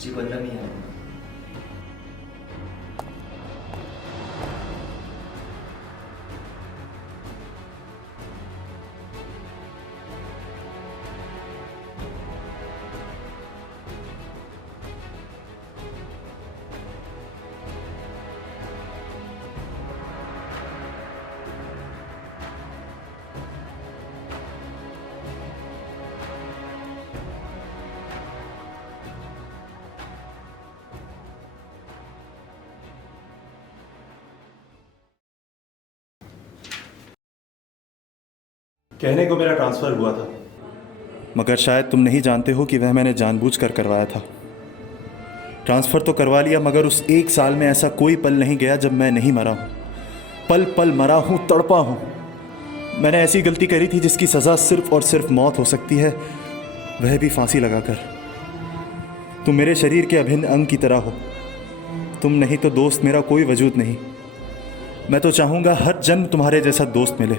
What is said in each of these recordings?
जी 15 नहीं आएगा। कहने को मेरा ट्रांसफ़र हुआ था, मगर शायद तुम नहीं जानते हो कि वह मैंने जानबूझकर करवाया था। ट्रांसफ़र तो करवा लिया, मगर उस एक साल में ऐसा कोई पल नहीं गया जब मैं नहीं मरा हूँ। पल पल मरा हूँ, तड़पा हूँ। मैंने ऐसी गलती करी थी जिसकी सज़ा सिर्फ और सिर्फ मौत हो सकती है, वह भी फांसी लगाकर। तुम मेरे शरीर के अभिन्न अंग की तरह हो। तुम नहीं तो दोस्त मेरा कोई वजूद नहीं। मैं तो चाहूँगा हर जन्म तुम्हारे जैसा दोस्त मिले,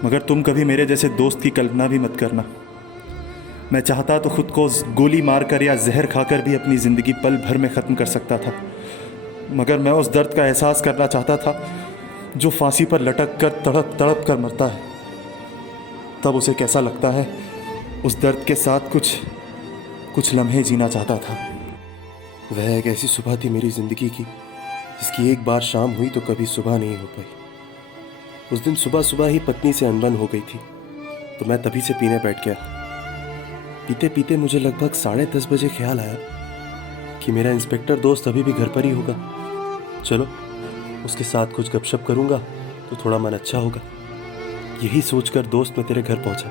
मगर तुम कभी मेरे जैसे दोस्त की कल्पना भी मत करना। मैं चाहता तो खुद को गोली मारकर या जहर खाकर भी अपनी ज़िंदगी पल भर में ख़त्म कर सकता था, मगर मैं उस दर्द का एहसास करना चाहता था जो फांसी पर लटक कर तड़प तड़प कर मरता है। तब उसे कैसा लगता है, उस दर्द के साथ कुछ लम्हे जीना चाहता था। वह एक ऐसी सुबह थी मेरी ज़िंदगी की जिसकी एक बार शाम हुई तो कभी सुबह नहीं हो पाई। उस दिन सुबह सुबह ही पत्नी से अनबन हो गई थी, तो मैं तभी से पीने बैठ गया। पीते पीते मुझे लगभग 10:30 बजे ख्याल आया कि मेरा इंस्पेक्टर दोस्त अभी भी घर पर ही होगा। चलो उसके साथ कुछ गपशप करूंगा तो थोड़ा मन अच्छा होगा। यही सोचकर दोस्त मैं तेरे घर पहुंचा।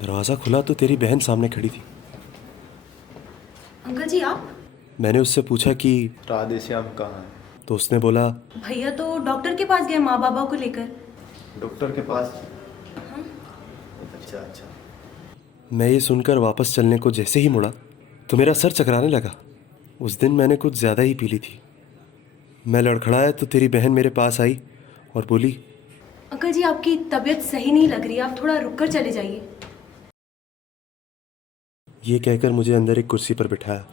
दरवाज़ा खुला तो तेरी बहन सामने खड़ी थी। अंकल जी आप? मैंने उससे पूछा कि राधेश्याम कहाँ है? तो उसने बोला, भैया तो डॉक्टर के पास गए माँ बाबा को लेकर। डॉक्टर के पास? अच्छा अच्छा। मैं ये सुनकर वापस चलने को जैसे ही मुड़ा तो मेरा सर चकराने लगा। उस दिन मैंने कुछ ज़्यादा ही पी ली थी। मैं लड़खड़ाया तो तेरी बहन मेरे पास आई और बोली, अंकल जी आपकी तबीयत सही नहीं लग रही, आप थोड़ा रुक कर चले जाइए। ये कहकर मुझे अंदर एक कुर्सी पर बिठाया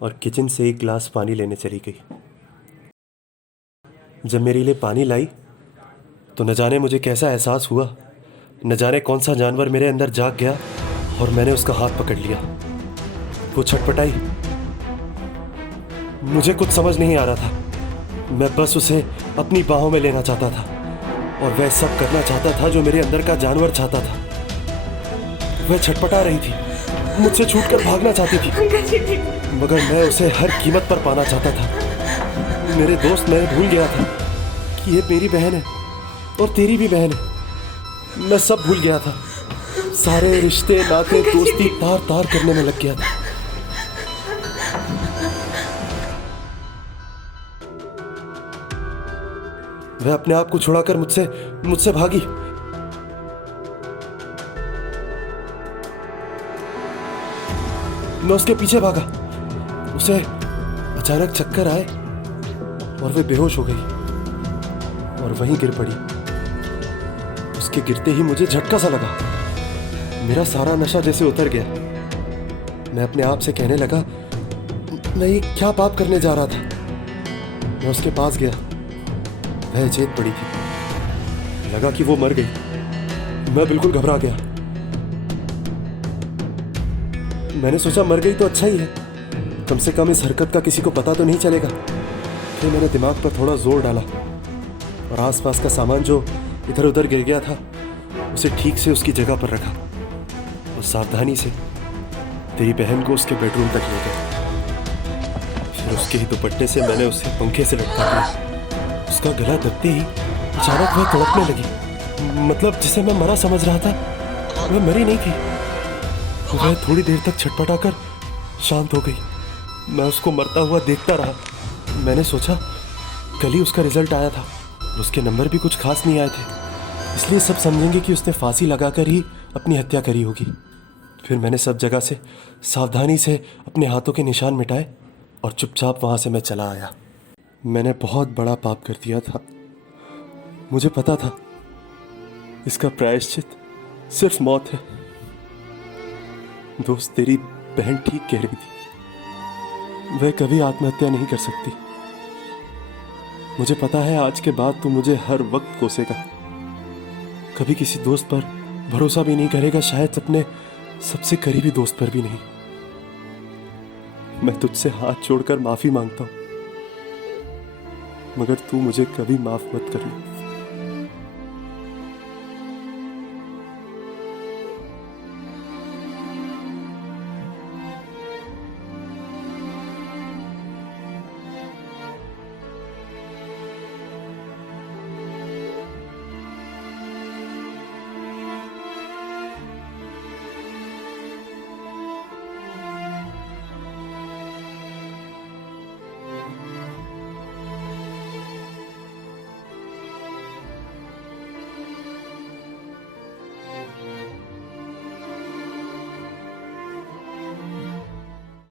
और किचन से एक गिलास पानी लेने चली गई। जब मेरे लिए पानी लाई तो न जाने मुझे कैसा एहसास हुआ, न जाने कौन सा जानवर मेरे अंदर जाग गया और मैंने उसका हाथ पकड़ लिया। वो छटपटाई। मुझे कुछ समझ नहीं आ रहा था। मैं बस उसे अपनी बाहों में लेना चाहता था और वह सब करना चाहता था जो मेरे अंदर का जानवर चाहता था। वह छटपटा रही थी, मुझसे छूटकर भागना चाहती थी, मगर मैं उसे हर कीमत पर पाना चाहता था। मेरे दोस्त, मैं भूल गया था कि ये मेरी बहन है और तेरी भी बहन है। मैं सब भूल गया था। सारे रिश्ते, नाते, दोस्ती तार तार करने में लग गया था। वह अपने आप को छुड़ाकर मुझसे भागी। मैं उसके पीछे भागा। उसे अचानक चक्कर आए और वे बेहोश हो गई और वहीं गिर पड़ी। उसके गिरते ही मुझे झटका सा लगा। मेरा सारा नशा जैसे उतर गया। मैं अपने आप से कहने लगा, मैं ये क्या पाप करने जा रहा था। मैं उसके पास गया। वह चेत पड़ी थी। लगा कि वो मर गई। मैं बिल्कुल घबरा गया। मैंने सोचा मर गई तो अच्छा ही है, कम से कम इस हरकत का किसी को पता तो नहीं चलेगा। फिर मैंने दिमाग पर थोड़ा जोर डाला और आसपास का सामान जो इधर उधर गिर गया था उसे ठीक से उसकी जगह पर रखा और सावधानी से तेरी बहन को उसके बेडरूम तक ले गया। फिर उसके ही दुपट्टे से मैंने उसे पंखे से लटका दिया। उसका गला दबते ही अचानक वह तड़पने लगी। मतलब जिसे मैं मरा समझ रहा था वह मरी नहीं थी। वह थोड़ी देर तक छटपटाकर शांत हो गई। मैं उसको मरता हुआ देखता रहा। मैंने सोचा कल ही उसका रिजल्ट आया था और उसके नंबर भी कुछ खास नहीं आए थे, इसलिए सब समझेंगे कि उसने फांसी लगाकर ही अपनी हत्या करी होगी। फिर मैंने सब जगह से सावधानी से अपने हाथों के निशान मिटाए और चुपचाप वहाँ से मैं चला आया। मैंने बहुत बड़ा पाप कर दिया था, मुझे पता था इसका प्रायश्चित सिर्फ मौत है। दोस्त, तेरी बहन ठीक कह रही थी, वह कभी आत्महत्या नहीं कर सकती। मुझे पता है आज के बाद तू मुझे हर वक्त कोसेगा, कभी किसी दोस्त पर भरोसा भी नहीं करेगा, शायद अपने सबसे करीबी दोस्त पर भी नहीं। मैं तुझसे हाथ जोड़कर माफी मांगता हूं, मगर तू मुझे कभी माफ मत करना।